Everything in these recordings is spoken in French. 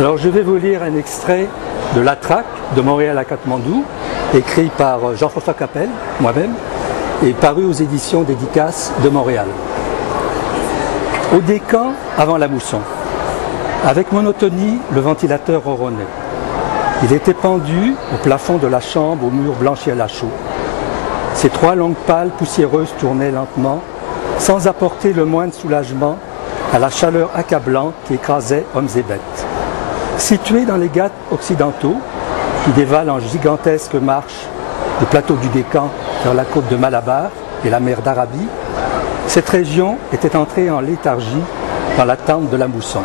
Alors je vais vous lire un extrait de La Traque de Montréal à Katmandou, écrit par Jean-François Capel, moi-même, et paru aux éditions Dédicaces de Montréal. Au décan, avant la mousson. Avec monotonie, le ventilateur ronronnait. Il était pendu au plafond de la chambre, au mur blanchi à la chaux. Ses 3 longues pales poussiéreuses tournaient lentement, sans apporter le moindre soulagement à la chaleur accablante qui écrasait hommes et bêtes. Situé dans les Ghats occidentaux, qui dévalent en gigantesques marches le plateau du Décan vers la côte de Malabar et la mer d'Arabie, cette région était entrée en léthargie dans l'attente de la mousson.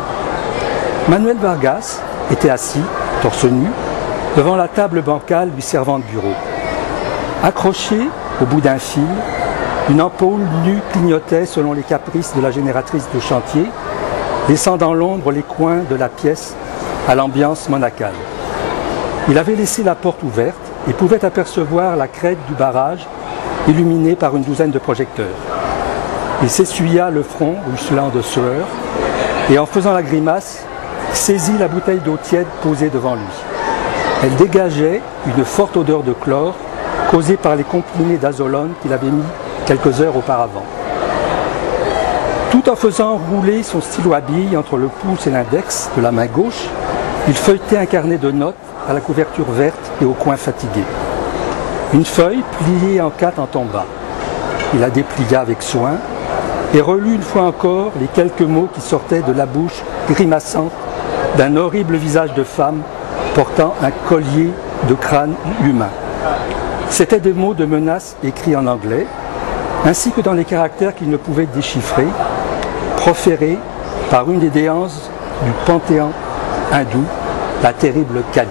Manuel Vargas était assis, torse nu, devant la table bancale lui servant de bureau. Accrochée au bout d'un fil, une ampoule nue clignotait selon les caprices de la génératrice de chantier, laissant dans l'ombre les coins de la pièce à l'ambiance monacale. Il avait laissé la porte ouverte et pouvait apercevoir la crête du barrage illuminée par une douzaine de projecteurs. Il s'essuya le front ruisselant de sueur et en faisant la grimace, saisit la bouteille d'eau tiède posée devant lui. Elle dégageait une forte odeur de chlore causée par les comprimés d'azolone qu'il avait mis quelques heures auparavant. Tout en faisant rouler son stylo à billes entre le pouce et l'index de la main gauche, il feuilletait un carnet de notes à la couverture verte et au coin fatigué. Une feuille pliée en 4 en tomba. Il la déplia avec soin et relut une fois encore les quelques mots qui sortaient de la bouche grimaçante d'un horrible visage de femme portant un collier de crâne humain. C'étaient des mots de menace écrits en anglais, ainsi que dans les caractères qu'il ne pouvait déchiffrer, proférés par une des déesses du panthéon hindou, la terrible Kali.